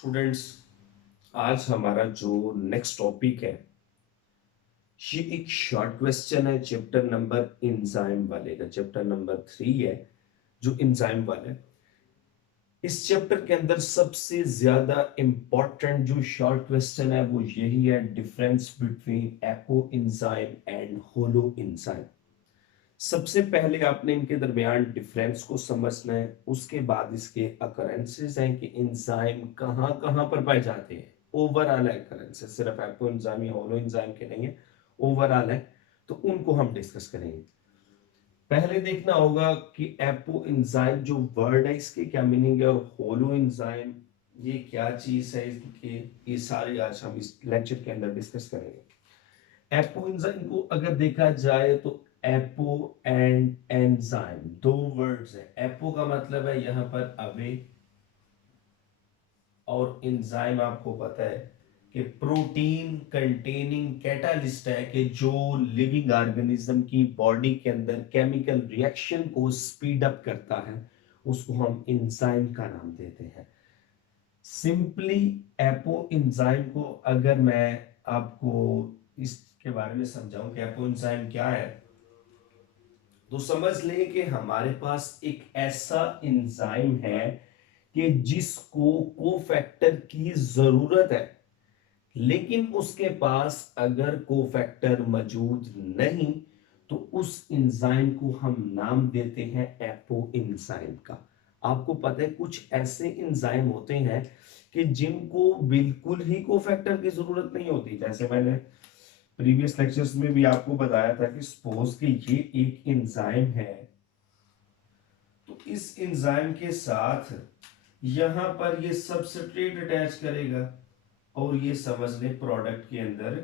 Students, आज हमारा जो नेक्स्ट टॉपिक है ये एक शॉर्ट क्वेश्चन है चैप्टर नंबर एंजाइम वाले का। चैप्टर नंबर 3 है जो एंजाइम वाला है। इस चैप्टर के अंदर सबसे ज्यादा इंपॉर्टेंट जो शॉर्ट क्वेश्चन है वो यही है, difference between apo enzyme and holo enzyme. सबसे पहले आपने इनके दरमियान डिफरेंस को समझना है, उसके बाद इसके अकरेंसेस हैं कि एंजाइम कहाँ कहाँ पर पाए जाते हैं। ओवरऑल अकरेंसेस सिर्फ एपो एंजाइम या होलो एंजाइम के नहीं है, ओवरऑल है, तो उनको हम डिस्कस करेंगे। पहले देखना होगा कि एपो एंजाइम जो वर्ड है इसके क्या मीनिंग है, और होलो एंजाइम ये क्या चीज है, इसके ये सारे आज हम इस लेक्चर के अंदर डिस्कस करेंगे। एपो एंजाइम को अगर देखा जाए तो एपो एंड एंजाइम दो वर्ड्स है। एपो का मतलब है यहां पर अवे, और एंजाइम आपको पता है कि प्रोटीन कंटेनिंग कैटालिस्ट है, कि जो लिविंग ऑर्गेनिज्म की बॉडी के अंदर केमिकल रिएक्शन को स्पीड अप करता है, उसको हम एंजाइम का नाम देते हैं। सिंपली एपो एंजाइम को अगर मैं आपको इसके बारे में समझाऊं कि एपो एंजाइम क्या है, तो समझ लें कि हमारे पास एक ऐसा एंजाइम है कि जिसको कोफैक्टर की जरूरत है, लेकिन उसके पास अगर कोफैक्टर मौजूद नहीं तो उस एंजाइम को हम नाम देते हैं एपो एंजाइम का। आपको पता है कुछ ऐसे एंजाइम होते हैं कि जिनको बिल्कुल ही कोफैक्टर की जरूरत नहीं होती। जैसे मैंने प्रीवियस लेक्चर्स में भी आपको बताया था कि सपोज कि ये एक एंजाइम है, तो इस एंजाइम के साथ यहां पर ये सबस्ट्रेट अटैच करेगा और ये समझ लें प्रोडक्ट के अंदर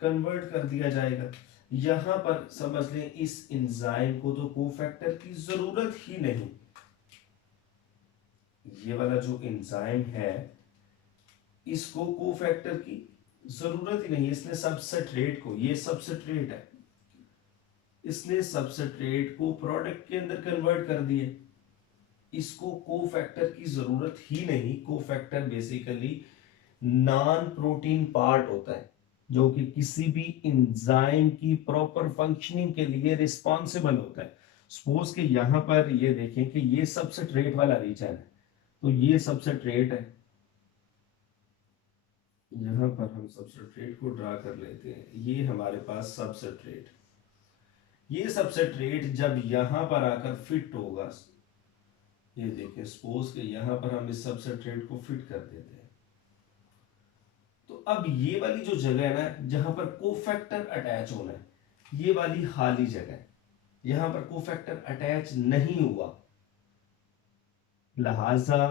कन्वर्ट कर दिया जाएगा। यहां पर समझ लें इस एंजाइम को तो कोफैक्टर की जरूरत ही नहीं। ये वाला जो एंजाइम है इसको कोफैक्टर की जरूरत ही नहीं, इसने सबस्ट्रेट को, ये सबस्ट्रेट है, इसने सबस्ट्रेट को प्रोडक्ट के अंदर कन्वर्ट कर दिए। इसको कोफैक्टर की जरूरत ही नहीं। Cofactor basically non protein part होता है जो कि किसी भी एंजाइम की प्रॉपर फंक्शनिंग के लिए रिस्पॉन्सिबल होता है। सपोज कि यहां पर ये देखें कि ये सबस्ट्रेट वाला रीजन है, तो ये सबस्ट्रेट है। यहां पर हम सबस्ट्रेट को ड्रा कर लेते हैं, ये हमारे पास सबस्ट्रेट। ये सबस्ट्रेट जब यहां पर आकर फिट होगा, ये देखिए सपोज कि यहां पर हम इस सबस्ट्रेट को फिट कर देते हैं, तो अब ये वाली जो जगह है ना जहां पर कोफैक्टर अटैच होना है, ये वाली खाली जगह है, यहां पर कोफैक्टर अटैच नहीं हुआ, लिहाजा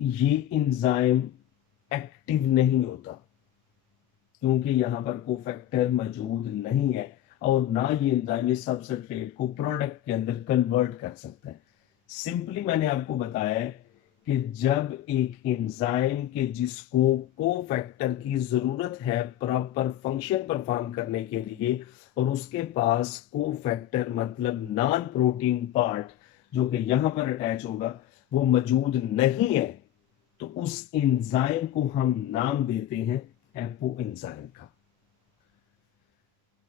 ये एंजाइम एक्टिव नहीं होता, क्योंकि यहां पर कोफैक्टर मौजूद नहीं है और ना ये एंजाइम इस सबस्ट्रेट को प्रोडक्ट के अंदर कन्वर्ट कर सकता है। सिंपली मैंने आपको बताया है कि जब एक एंजाइम के जिसको कोफैक्टर की जरूरत है प्रॉपर फंक्शन परफॉर्म करने के लिए, और उसके पास कोफैक्टर मतलब नॉन प्रोटीन पार्ट जो कि यहां पर अटैच होगा वो मौजूद नहीं है, तो उस एंजाइम को हम नाम देते हैं एपो एंजाइम का।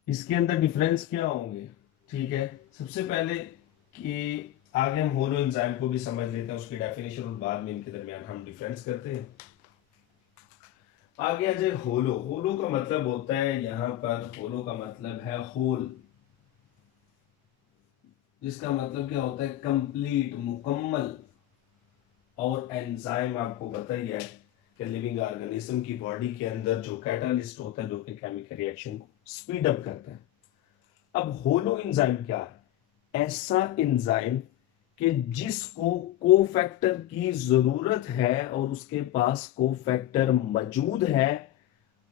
इसके अंदर डिफरेंस क्या होंगे, ठीक है। सबसे पहले कि आगे हम होलो एंजाइम को भी समझ लेते हैं, उसकी डेफिनेशन, और बाद में इनके दरमियान हम डिफरेंस करते हैं। आगे आ जाए होलो। होलो का मतलब होता है, यहां पर होलो का मतलब है होल, जिसका मतलब क्या होता है कंप्लीट, मुकम्मल। और एंजाइम आपको पता ही है कि लिविंग ऑर्गेनिज्म की बॉडी के अंदर जो कैटालिस्ट होता है जो कि केमिकल रिएक्शन को स्पीड अप करता है। अब होलो एंजाइम क्या है? ऐसा एंजाइम कि जिसको कोफैक्टर की जरूरत है और उसके पास कोफैक्टर मौजूद है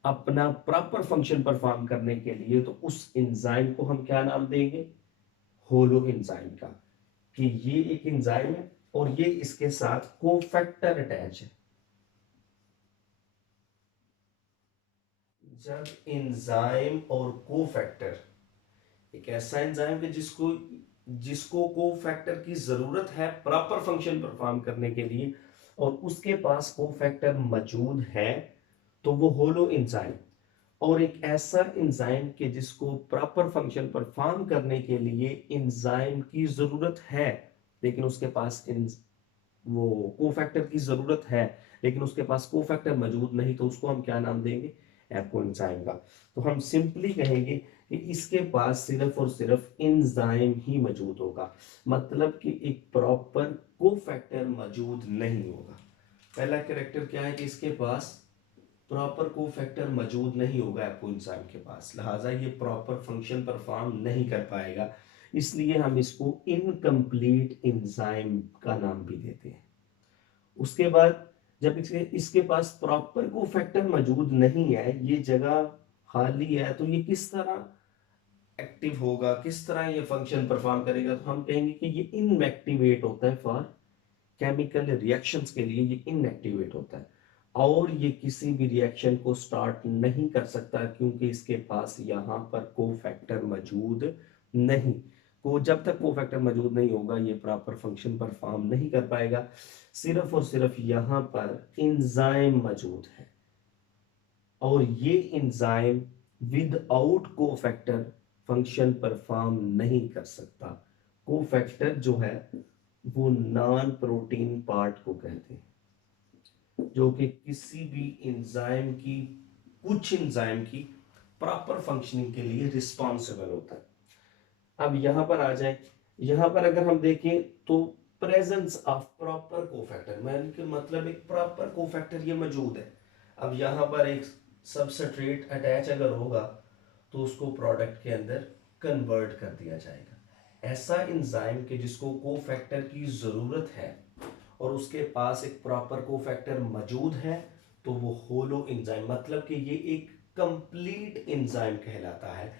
अपना प्रॉपर फंक्शन परफॉर्म करने के लिए, तो उस एंजाइम को हम क्या नाम देंगे? होलो एंजाइम का। कि ये एक एंजाइम है और ये इसके साथ कोफैक्टर अटैच है। जब एंजाइम और कोफैक्टर, एक ऐसा एंजाइम है जिसको जिसको कोफैक्टर की जरूरत है प्रॉपर फंक्शन परफॉर्म करने के लिए, और उसके पास कोफैक्टर मौजूद है तो वो होलो एंजाइम। और एक ऐसा एंजाइम के जिसको प्रॉपर फंक्शन परफॉर्म करने के लिए एंजाइम की जरूरत है, लेकिन उसके पास वो कोफैक्टर की जरूरत है लेकिन उसके पास कोफैक्टर मौजूद नहीं, तो उसको हम क्या नाम देंगे? एपोएंजाइम का। तो हम सिंपली कहेंगे कि इसके पास सिर्फ और सिर्फ एंजाइम ही मौजूद होगा, मतलब कि एक प्रॉपर कोफैक्टर मौजूद नहीं होगा। पहला कैरेक्टर क्या है कि इसके पास प्रॉपर कोफैक्टर मौजूद नहीं होगा एपोएंजाइम के पास, लिहाजा ये प्रॉपर फंक्शन परफॉर्म नहीं कर पाएगा, इसलिए हम इसको इनकम्प्लीट एंजाइम का नाम भी देते हैं। उसके बाद जब इसके पास प्रॉपर कोफैक्टर मौजूद नहीं है, ये जगह खाली है, तो ये किस तरह एक्टिव होगा, किस तरह ये फंक्शन परफॉर्म करेगा? तो हम कहेंगे कि ये इनएक्टिवेट होता है फॉर केमिकल रिएक्शंस के लिए, ये इनएक्टिवेट होता है और ये किसी भी रिएक्शन को स्टार्ट नहीं कर सकता क्योंकि इसके पास यहाँ पर कोफैक्टर मौजूद नहीं। को जब तक कोफैक्टर मौजूद नहीं होगा ये प्रॉपर फंक्शन परफॉर्म नहीं कर पाएगा। सिर्फ और सिर्फ यहाँ पर एंजाइम मौजूद है और ये enzyme without cofactor function perform नहीं कर सकता। कोफैक्टर जो है वो नॉन प्रोटीन पार्ट को कहते हैं, जो कि किसी भी एंजाइम की, कुछ एंजाइम की प्रॉपर फंक्शनिंग के लिए रिस्पॉन्सिबल होता है। अब यहां पर आ जाए, यहां पर अगर हम देखें तो प्रेजेंस ऑफ प्रॉपर कोफैक्टर, मतलब एक प्रॉपर कोफैक्टर ये मौजूद है। अब यहां पर एक सबस्ट्रेट अटैच अगर होगा तो उसको प्रोडक्ट के अंदर कन्वर्ट कर दिया जाएगा। ऐसा एंजाइम के जिसको कोफैक्टर की जरूरत है और उसके पास एक प्रॉपर कोफैक्टर मौजूद है तो वो होलो एंजाइम, मतलब कि ये एक कंप्लीट एंजाइम कहलाता है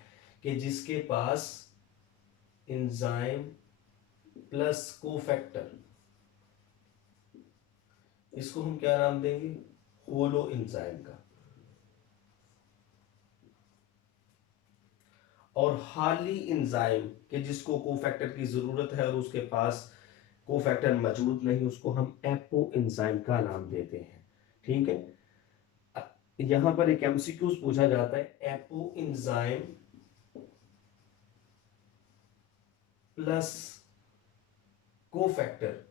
कि जिसके पास एंजाइम प्लस कोफैक्टर, इसको हम क्या नाम देंगे? होलो एंजाइम का। और हाली एंजाइम के जिसको कोफैक्टर की जरूरत है और उसके पास कोफैक्टर मौजूद नहीं, उसको हम एपो एंजाइम का नाम देते हैं। ठीक है, यहां पर एक एमसीक्यूज पूछा जाता है, apo enzyme plus cofactor,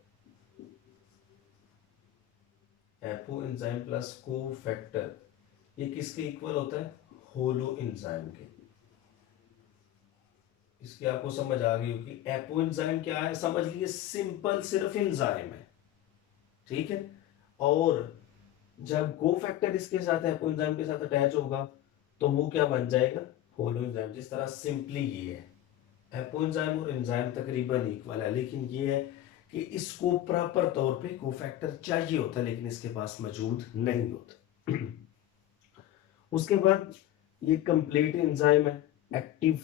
apo enzyme plus cofactor ये किसके इक्वल होता है? होलो एंजाइम के। इसकी आपको समझ आ गई होगी। एपो एंजाइम क्या है समझ लिए, सिंपल सिर्फ एंजाइम है, ठीक है। और जब कोफैक्टर इसके साथ एपो एंजाइम के साथ अटैच होगा तो वो क्या बन जाएगा? Holo enzyme. जिस तरह सिंपली ये है, एपो एंजाइम और एंजाइम तकरीबन इक्वल है, लेकिन ये है कि इसको प्रॉपर तौर पे कोफैक्टर चाहिए होता है लेकिन इसके पास मौजूद नहीं होता। उसके बाद ये कंप्लीट एंजाइम है, एक्टिव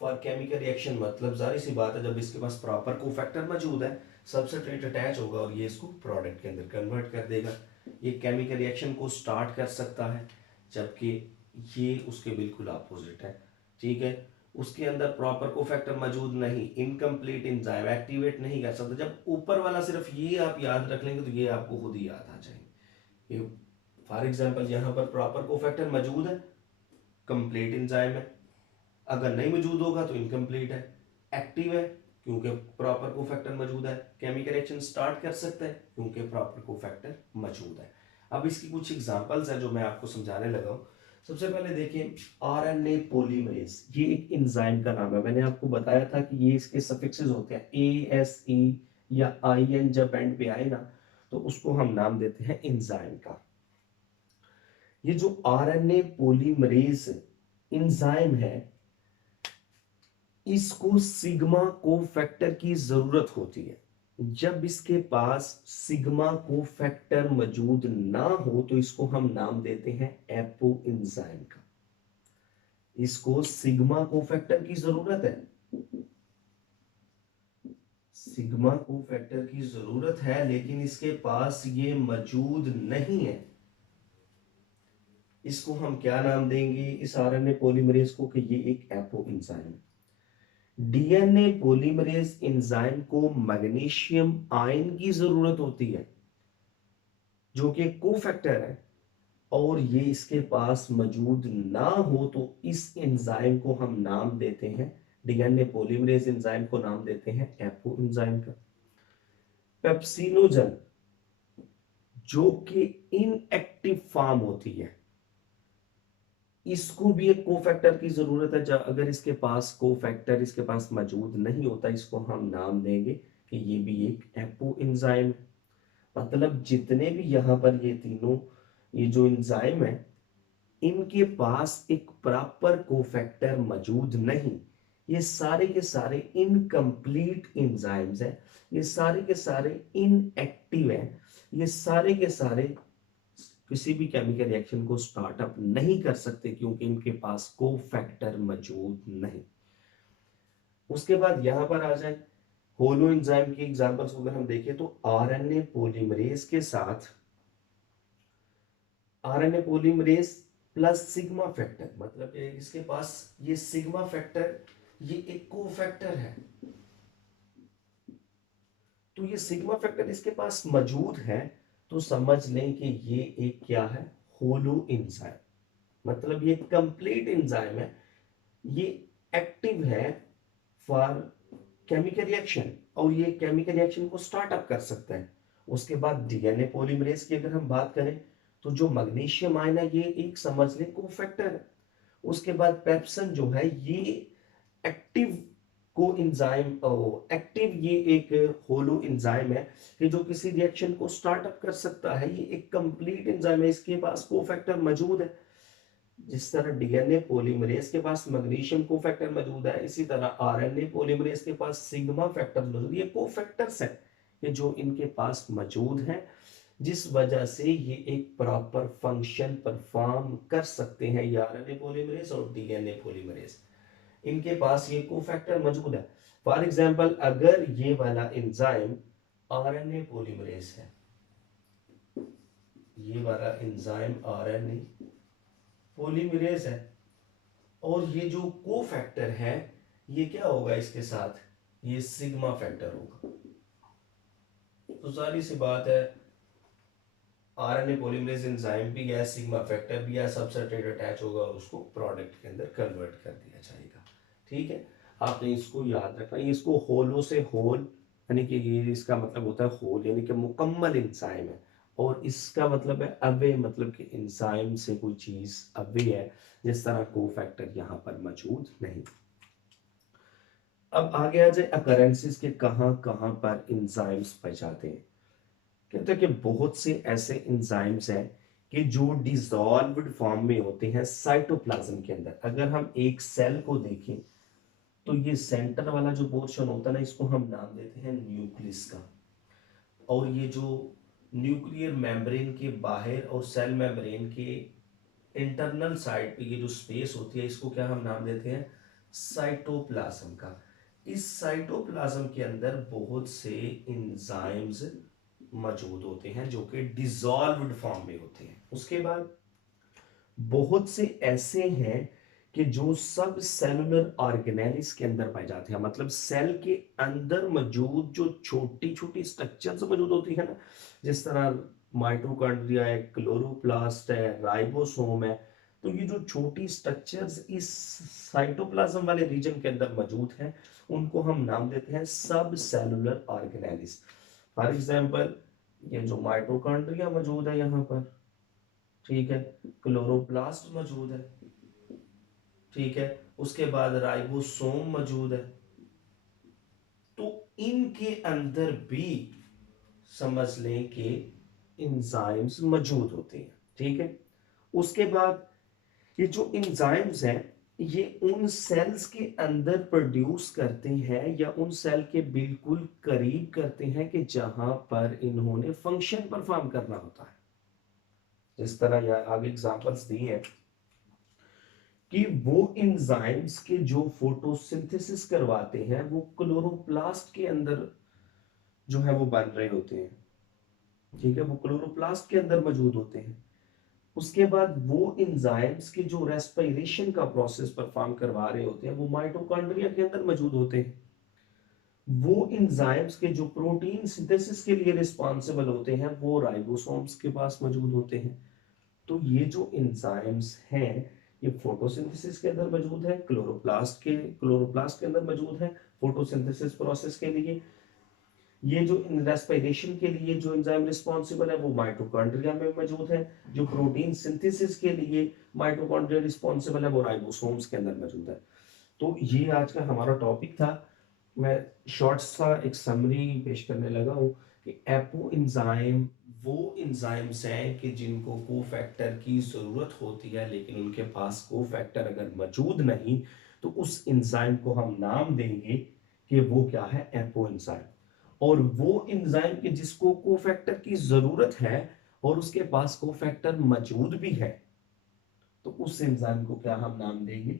फॉर केमिकल रिएक्शन, मतलब जाहिर सी बात है जब इसके पास प्रॉपर कोफैक्टर मौजूद है, सबस्ट्रेट अटैच होगा और ये इसको प्रोडक्ट के अंदर कन्वर्ट कर देगा। ये केमिकल रिएक्शन को स्टार्ट कर सकता है, जबकि ये उसके बिल्कुल अपोजिट है। ठीक है, उसके अंदर प्रॉपर कोफैक्टर मौजूद नहीं, इनकम्प्लीट एंजाइम, एक्टिवेट नहीं कर सकता। जब ऊपर वाला सिर्फ ये आप याद रख लेंगे तो ये आपको खुद ही याद आ जाएंगे। ये फॉर एग्जाम्पल यहाँ पर प्रॉपर कोफैक्टर मौजूद है, कंप्लीट एंजाइम है, अगर नहीं मौजूद होगा तो इनकम्प्लीट है। एक्टिव है क्योंकि प्रॉपर कोफैक्टर मौजूद है, केमिकल रिएक्शन स्टार्ट कर सकता है क्योंकि प्रॉपर कोफैक्टर मौजूद है। अब इसकी कुछ एग्जांपल्स हैं जो मैं आपको समझाने लगा हूं। सबसे पहले देखिए आरएनए पॉलीमरेज, ये एक एंजाइम का नाम है। मैंने आपको बताया था कि ये इसके सफिक्सेस होते हैं ए एस ई या आई एन, जब एंड पे आए ना तो उसको हम नाम देते हैं एंजाइम का। ये जो आरएनए पॉलीमरेज एंजाइम है इसको सिग्मा कोफैक्टर की जरूरत होती है। जब इसके पास सिग्मा कोफैक्टर मौजूद ना हो तो इसको हम नाम देते हैं एपो एंजाइम का। इसको सिग्मा कोफैक्टर की जरूरत है, सिग्मा कोफैक्टर की जरूरत है लेकिन इसके पास ये मौजूद नहीं है। इसको हम क्या नाम देंगे इस आरएनए पॉलीमरेज को कि ये एक एपो एंजाइम है। डीएनए पॉलीमरेज एंजाइम को मैग्नीशियम आयन की जरूरत होती है। जो कि कोफैक्टर है, और ये इसके पास मौजूद ना हो तो इस एंजाइम को हम नाम देते हैं, डीएनए पॉलीमरेज एंजाइम को नाम देते हैं एपो एंजाइम का। पेप्सिनोजन जो कि इनएक्टिव फॉर्म होती है, इसको भी एक कोफैक्टर की जरूरत है। जब अगर इसके पास कोफैक्टर इसके पास मौजूद नहीं होता, इसको हम नाम देंगे कि ये भी एक एपो एंजाइम। मतलब जितने भी यहाँ पर ये तीनों, ये जो एंजाइम है, इनके पास एक प्रॉपर कोफैक्टर मौजूद नहीं, ये सारे के सारे इनकम्प्लीट एंजाइम्स हैं, ये सारे के सारे इनएक्टिव हैं, ये सारे के सारे किसी भी केमिकल रिएक्शन को स्टार्टअप नहीं कर सकते क्योंकि इनके पास कोफैक्टर मौजूद नहीं। उसके बाद यहां पर आ जाए होलो एंजाइम की एग्जांपल्स को अगर हम देखें तो आरएनए पॉलीमरेज के साथ RNA polymerase plus sigma factor, मतलब इसके पास ये सिग्मा फैक्टर, ये एक कोफैक्टर है, तो ये सिग्मा फैक्टर इसके पास मौजूद है, तो समझ लें कि ये एक क्या है, होलो एंजाइम। मतलब ये कंप्लीट एंजाइम है, ये एक्टिव है फॉर केमिकल रिएक्शन, और ये केमिकल रिएक्शन को स्टार्टअप कर सकता है। उसके बाद डीएनए पॉलीमरेज की अगर हम बात करें तो जो मैग्नीशियम आयन है, ये एक समझ लें कोफैक्टर है। उसके बाद पेप्सन जो है, ये एक्टिव को एंजाइम, एक्टिव, ये एक होलो एंजाइम है कि जो किसी रिएक्शन को स्टार्टअप कर सकता है, ये एक कंप्लीट एंजाइम है, इसके पास कोफैक्टर मौजूद है। जिस तरह डीएनए पॉलीमरेज के पास मैग्नीशियम कोफैक्टर मौजूद है, इसी तरह आरएनए पॉलीमरेज के पास सिग्मा फैक्टर मौजूद है। ये कोफैक्टर्स हैं कि जो इनके पास मौजूद हैं, जिस वजह से ये एक प्रॉपर फंक्शन परफॉर्म कर सकते हैं, ये आरएनए पॉलीमरेज और डीएनए पॉलीमरेज, इनके पास ये कोफैक्टर मौजूद है। फॉर एग्जांपल अगर ये वाला एंजाइम आरएनए पॉलीमरेज है, ये वाला एंजाइम आरएनए पॉलीमरेज है, और ये जो कोफैक्टर है, ये क्या होगा इसके साथ, ये सिग्मा फैक्टर होगा। तो सारी सी बात है, आरएनए पॉलीमरेज एंजाइम भी है, सिग्मा फैक्टर भी है, सबस्ट्रेट अटैच होगा और उसको प्रोडक्ट के अंदर कन्वर्ट कर दिया जाएगा। ठीक है, आपने इसको याद रखना। इसको होलो से होल, यानी कि ये इसका मतलब होता है होल, यानी कि मुकम्मल एंजाइम है, और इसका मतलब है अवे, मतलब कि एंजाइम से कोई चीज अवे है, जिस तरह कोफैक्टर यहाँ पर मौजूद नहीं। अब आगे आ जाए अकरेंसेस के कहाँ कहाँ पर एंजाइम्स पाए जाते हैं। कहते हैं कि बहुत से ऐसे एंजाइम्स हैं कि जो डिसॉल्व्ड फॉर्म में होते हैं साइटोप्लाज्म के अंदर। अगर हम एक सेल को देखें तो ये सेंटर वाला जो पोर्शन होता है ना, इसको हम नाम देते हैं न्यूक्लियस का, और ये जो न्यूक्लियर मेम्ब्रेन के बाहर और सेल मेम्ब्रेन के इंटरनल साइड पे ये जो स्पेस होती है, इसको क्या हम नाम देते हैं, साइटोप्लाज्म का। इस साइटोप्लाज्म के अंदर बहुत से एंजाइम्स मौजूद होते हैं जो कि डिसॉल्व्ड फॉर्म में होते हैं। उसके बाद बहुत से ऐसे हैं कि जो सब सेलुलर ऑर्गेनेल्स के अंदर पाए जाते हैं, मतलब सेल के अंदर मौजूद जो छोटी छोटी स्ट्रक्चर्स मौजूद होती है ना, जिस तरह माइटोकॉन्ड्रिया है, क्लोरोप्लास्ट है, राइबोसोम है, तो ये जो छोटी स्ट्रक्चर्स इस साइटोप्लाज्म वाले रीजन के अंदर मौजूद हैं, उनको हम नाम देते हैं सब सेलुलर ऑर्गेनेल्स। फॉर एग्जाम्पल ये जो माइटोकॉन्ड्रिया मौजूद है यहाँ पर, ठीक है, क्लोरोप्लास्ट मौजूद है, ठीक है, उसके बाद राइबोसोम मौजूद है, तो इनके अंदर भी समझ लें कि एंजाइम्स मौजूद होते हैं। ठीक है, उसके बाद ये जो एंजाइम्स हैं, ये उन सेल्स के अंदर प्रोड्यूस करते हैं या उन सेल के बिल्कुल करीब करते हैं कि जहां पर इन्होंने फंक्शन परफॉर्म करना होता है। जिस तरह यह आगे एग्जांपल्स दी है कि वो एंजाइम्स के जो फोटोसिंथेसिस करवाते हैं, वो क्लोरोप्लास्ट के अंदर जो है वो बन रहे होते हैं। ठीक है, वो क्लोरोप्लास्ट के अंदर मौजूद होते हैं। उसके बाद वो एंजाइम्स के जो रेस्पिरेशन का प्रोसेस परफॉर्म करवा रहे होते हैं, वो माइटोकॉन्ड्रिया के अंदर मौजूद होते हैं। वो एंजाइम्स के जो प्रोटीन सिंथेसिस के लिए रिस्पॉन्सिबल होते हैं वो राइबोसोम्स के पास मौजूद होते हैं। तो ये जो एंजाइम्स हैं ये फोटोसिंथेसिस के अंदर मौजूद है, क्लोरोप्लास्ट के अंदर मौजूद है फोटोसिंथेसिस प्रोसेस के लिए। ये जो रेस्पिरेशन के लिए जो एंजाइम रिस्पॉन्सिबल है वो माइटोकॉन्ड्रिया में मौजूद है। जो प्रोटीन सिंथेसिस के लिए माइटोकॉन्ड्रिया रिस्पॉन्सिबल है वो राइबोसोम्स के अंदर मौजूद है। तो ये आज का हमारा टॉपिक था। मैं शॉर्ट सा एक समरी पेश करने लगा हूँ कि एपो एंजाइम वो एंजाइम्स हैं कि जिनको कोफैक्टर की जरूरत होती है, लेकिन उनके पास कोफैक्टर अगर मौजूद नहीं तो उस एंजाइम को हम नाम देंगे कि वो क्या है, एपो एंजाइम। और वो एंजाइम के जिसको कोफैक्टर की जरूरत है और उसके पास कोफैक्टर मौजूद भी है, तो उस एंजाइम को क्या हम नाम देंगे,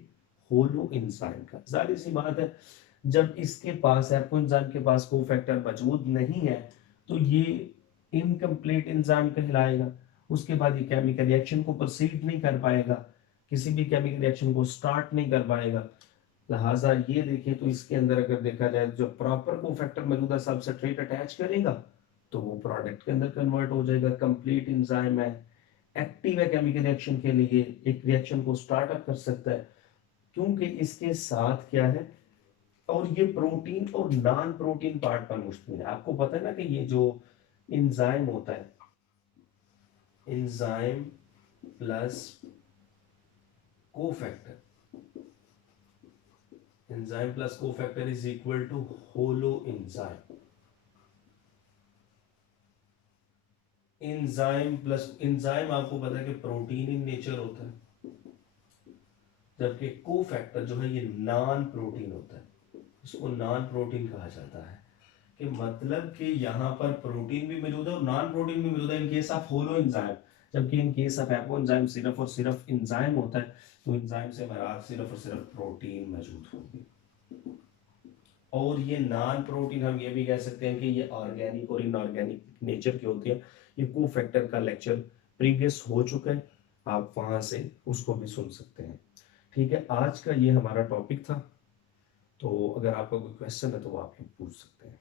होलो एंजाइम का। जाहिर सी बात है जब इसके पास एपो एंजाइम के पास कोफैक्टर मौजूद नहीं है तो ये इनकम्प्लीट एंजाइम कहलाएगा। उसके बाद ये केमिकल रिएक्शन को प्रोसीड नहीं कर पाएगा, किसी भी केमिकल रिएक्शन को स्टार्ट नहीं कर पाएगा। लिहाजा ये देखिए तो इसके अंदर अगर देखा जाए जो प्रॉपर कोफैक्टर मौजूदा सबस्ट्रेट अटैच करेगा तो वो प्रोडक्ट के अंदर कन्वर्ट हो जाएगा, कंप्लीट एंजाइम है, एक्टिव है केमिकल रिएक्शन के लिए, एक रिएक्शन को स्टार्ट अप कर सकता है। क्योंकि इसके साथ क्या है, और ये प्रोटीन और नॉन प्रोटीन पार्ट पर मुश्तमिल है। आपको पता है ना कि ये जो एंजाइम होता है, enzyme plus cofactor, enzyme plus cofactor is equal to holoenzyme. Enzyme plus enzyme आपको पता है कि प्रोटीन इन नेचर होता है, जबकि कोफैक्टर जो है ये नॉन प्रोटीन होता है। इसको नॉन प्रोटीन कहा जाता है कि मतलब कि यहाँ पर प्रोटीन भी मौजूद है और नॉन प्रोटीन भी मौजूद है in case of holo enzyme. जबकि in case of apo enzyme सिर्फ और सिर्फ एंजाइम होता है, तो एंजाइम से मराद सिर्फ और सिर्फ प्रोटीन मौजूद होगी। और ये नॉन प्रोटीन हम ये भी कह सकते हैं कि ये ऑर्गेनिक और इनऑर्गेनिक नेचर के होते हैं। ये कोफैक्टर का लेक्चर प्रीवियस हो चुका है, आप वहां से उसको भी सुन सकते हैं। ठीक है, आज का ये हमारा टॉपिक था। तो अगर आपका कोई क्वेश्चन है तो वो आप लोग पूछ सकते हैं।